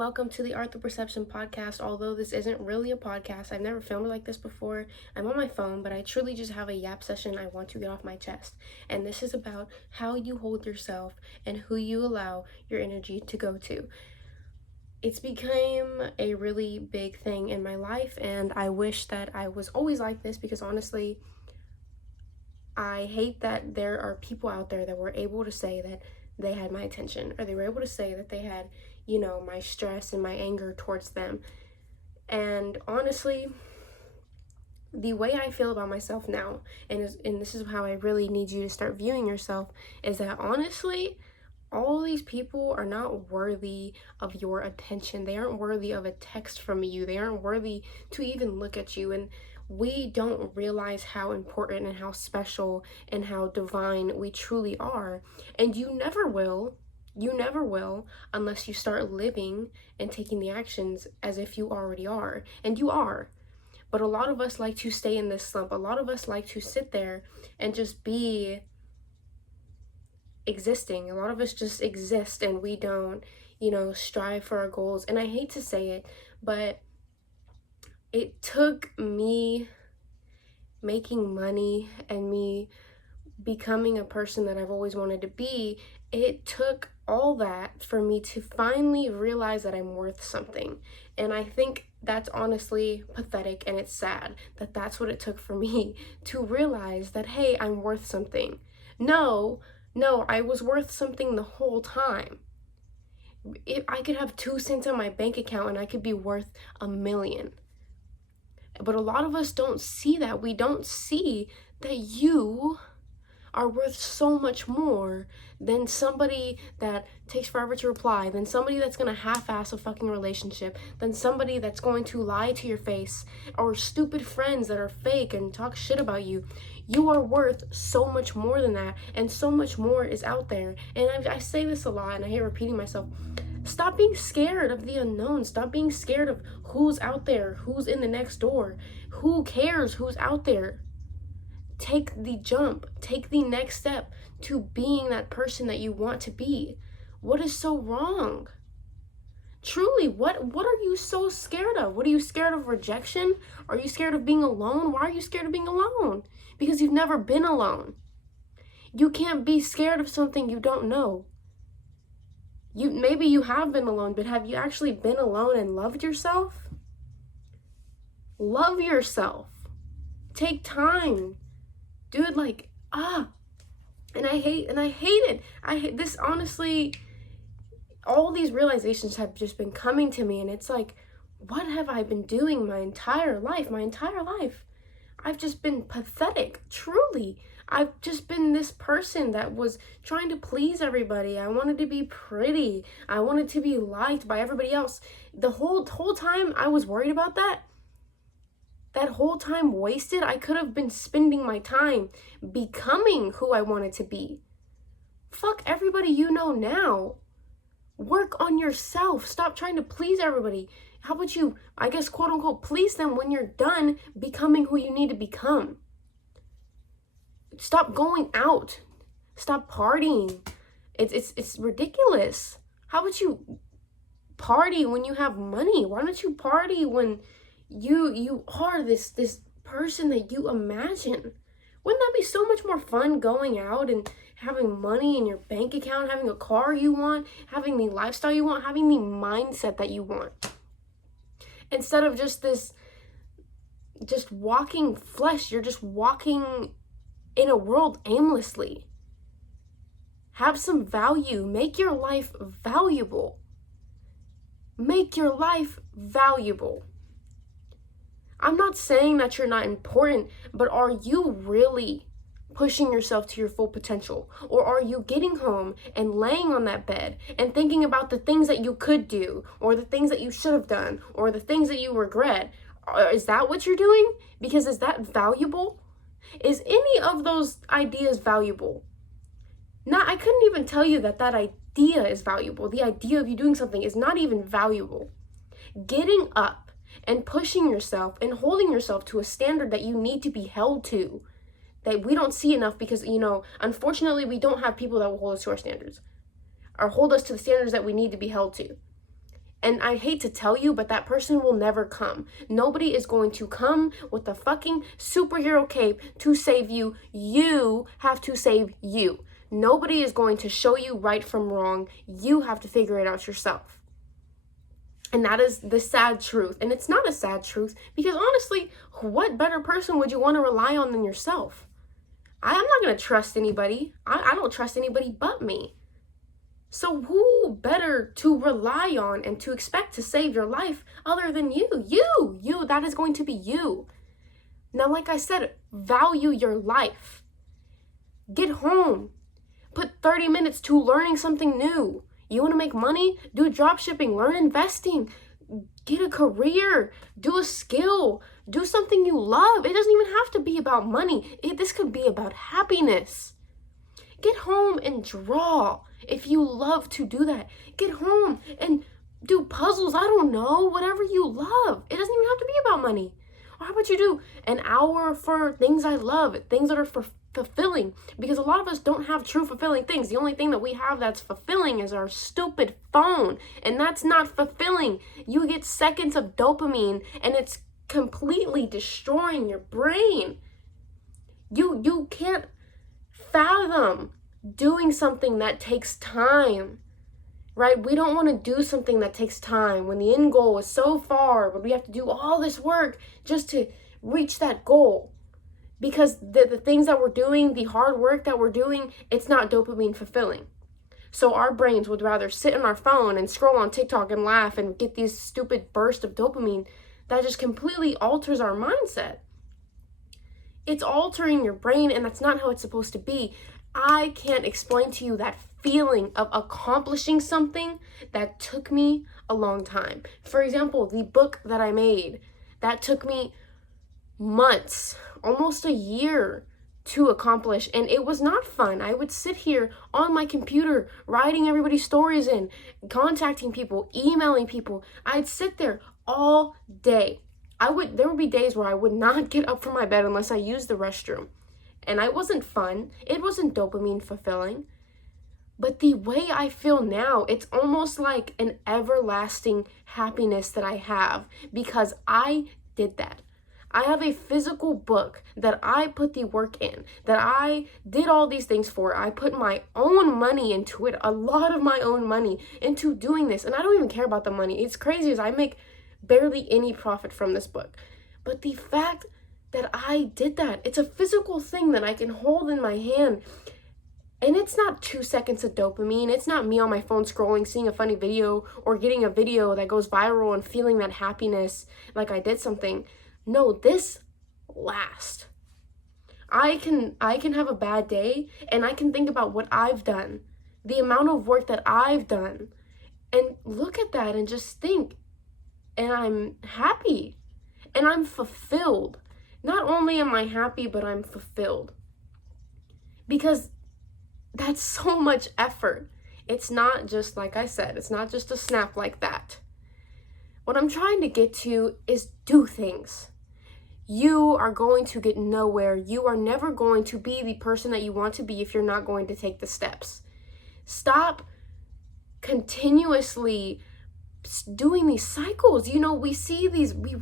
welcome to the Art Through Perception podcast. Although this isn't really a podcast, I've never filmed it like this before. I'm on my phone, but I truly just have a yap session I want to get off my chest. And this is about how you hold yourself and who you allow your energy to go to. It's become a really big thing in my life, and I wish that I was always like this because honestly, I hate that there are people out there that were able to say that they had my attention, or they were able to say that they had, my stress and my anger towards them. And honestly, the way I feel about myself now, and this is how I really need you to start viewing yourself, is that honestly, all these people are not worthy of your attention. They aren't worthy of a text from you. They aren't worthy to even look at you. And we don't realize how important and how special and how divine we truly are. And you never will. You never will unless you start living and taking the actions as if you already are. And you are. But a lot of us like to stay in this slump. A lot of us like to sit there and just be existing. A lot of us just exist and we don't, strive for our goals. And I hate to say it, but it took me making money and me becoming a person that I've always wanted to be. It took all that for me to finally realize that I'm worth something. And I think that's honestly pathetic, and it's sad that that's what it took for me to realize that, hey, I'm worth something. No, I was worth something the whole time. If I could have 2 cents on my bank account and I could be worth $1 million. But a lot of us don't see that. We don't see that you are worth so much more than somebody that takes forever to reply, than somebody that's gonna half-ass a fucking relationship, than somebody that's going to lie to your face, or stupid friends that are fake and talk shit about you. You are worth so much more than that, and so much more is out there. And I say this a lot, and I hate repeating myself. Stop being scared of the unknown. Stop being scared of who's out there, who's in the next door. Who cares who's out there? Take the jump. Take the next step to being that person that you want to be. What is so wrong? Truly, what are you so scared of? What are you scared of? Rejection? Are you scared of being alone? Why are you scared of being alone? Because you've never been alone. You can't be scared of something you don't know. Maybe you have been alone, but have you actually been alone and loved yourself? Love yourself. Take time. Dude, and I hate it. I hate this, honestly. All these realizations have just been coming to me, and it's like, what have I been doing my entire life? I've just been pathetic, truly. I've just been this person that was trying to please everybody. I wanted to be pretty. I wanted to be liked by everybody else. The whole time I was worried about that whole time wasted, I could have been spending my time becoming who I wanted to be. Fuck everybody you know now. Work on yourself. Stop trying to please everybody. How about you, I guess, quote unquote, please them when you're done becoming who you need to become? Stop going out. Stop partying. It's ridiculous. How about you party when you have money? Why don't you party when you are this person that you imagine? Wouldn't that be so much more fun, going out and having money in your bank account, having a car you want, having the lifestyle you want, having the mindset that you want? Instead of just walking flesh, you're just walking in a world aimlessly. Have some value. Make your life valuable. Make your life valuable. I'm not saying that you're not important, but are you really pushing yourself to your full potential? Or are you getting home and laying on that bed and thinking about the things that you could do, or the things that you should have done, or the things that you regret? Is that what you're doing? Because is that valuable? Is any of those ideas valuable? I couldn't even tell you that idea is valuable. The idea of you doing something is not even valuable. Getting up and pushing yourself and holding yourself to a standard that you need to be held to, that we don't see enough because, unfortunately, we don't have people that will hold us to our standards or hold us to the standards that we need to be held to. And I hate to tell you, but that person will never come. Nobody is going to come with a fucking superhero cape to save you. You have to save you. Nobody is going to show you right from wrong. You have to figure it out yourself. And that is the sad truth. And it's not a sad truth because honestly, what better person would you want to rely on than yourself? I'm not going to trust anybody. I don't trust anybody but me. So who better to rely on and to expect to save your life other than you? You, that is going to be you. Now, like I said, value your life. Get home. Put 30 minutes to learning something new. You want to make money? Do drop shipping, learn investing, get a career, do a skill, do something you love. It doesn't even have to be about money. This could be about happiness. Get home and draw if you love to do that. Get home and do puzzles. I don't know, whatever you love. It doesn't even have to be about money. Or how about you do an hour for things I love, things that are fulfilling? Because a lot of us don't have true fulfilling things. The only thing that we have that's fulfilling is our stupid phone. And that's not fulfilling. You get seconds of dopamine and it's completely destroying your brain. You can't fathom doing something that takes time, right? We don't want to do something that takes time when the end goal is so far, but we have to do all this work just to reach that goal. Because the things that we're doing, the hard work that we're doing, it's not dopamine fulfilling. So our brains would rather sit on our phone and scroll on TikTok and laugh and get these stupid bursts of dopamine that just completely alters our mindset. It's altering your brain, and that's not how it's supposed to be. I can't explain to you that feeling of accomplishing something that took me a long time. For example, the book that I made, that took me months, almost a year to accomplish, and it was not fun. I would sit here on my computer writing everybody's stories in, contacting people, emailing people. I'd sit there all day. There would be days where I would not get up from my bed unless I used the restroom. And it wasn't fun. It wasn't dopamine fulfilling. But the way I feel now, it's almost like an everlasting happiness that I have because I did that. I have a physical book that I put the work in, that I did all these things for. I put my own money into it, a lot of my own money into doing this. And I don't even care about the money. It's crazy as I make barely any profit from this book. But the fact that I did that, it's a physical thing that I can hold in my hand. And it's not 2 seconds of dopamine. It's not me on my phone scrolling, seeing a funny video, or getting a video that goes viral and feeling that happiness like I did something. No, this lasts. I can have a bad day and I can think about what I've done, the amount of work that I've done, and look at that and just think, and I'm happy and I'm fulfilled. Not only am I happy, but I'm fulfilled. Because that's so much effort. It's not just, like I said, it's not just a snap like that. What I'm trying to get to is do things. You are going to get nowhere. You are never going to be the person that you want to be if you're not going to take the steps. Stop continuously doing these cycles. You know, we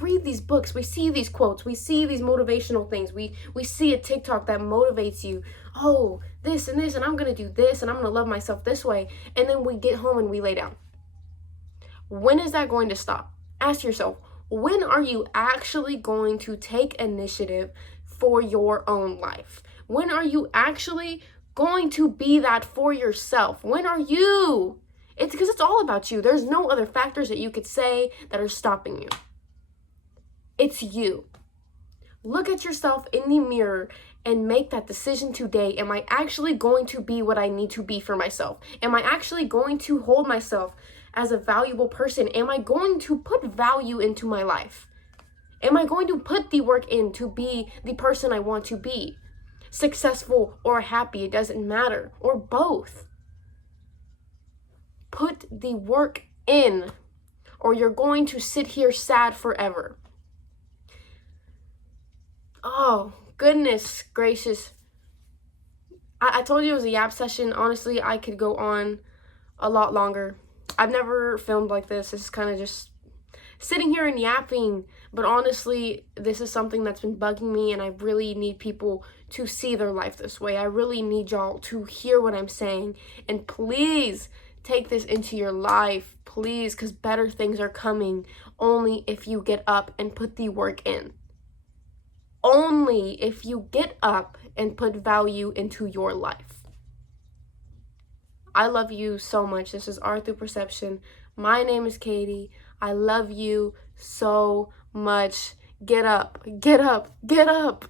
read these books, we see these quotes, we see these motivational things, we see a TikTok that motivates you. Oh, this and this, and I'm gonna do this, and I'm gonna love myself this way. And then we get home and we lay down. When is that going to stop? Ask yourself, when are you actually going to take initiative for your own life? When are you actually going to be that for yourself? When are you? It's because it's all about you. There's no other factors that you could say that are stopping you. It's you. Look at yourself in the mirror and make that decision today. Am I actually going to be what I need to be for myself? Am I actually going to hold myself as a valuable person? Am I going to put value into my life? Am I going to put the work in to be the person I want to be? Successful or happy, it doesn't matter. Or both. Put the work in, or you're going to sit here sad forever. Oh, goodness gracious. I told you it was a yap session. Honestly, I could go on a lot longer. I've never filmed like this. This is kind of just sitting here and yapping, but honestly, this is something that's been bugging me, and I really need people to see their life this way. I really need y'all to hear what I'm saying, and please take this into your life, please, because better things are coming only if you get up and put the work in. Only if you get up and put value into your life. I love you so much. This is Art Through Perception. My name is Katie. I love you so much. Get up, get up, get up.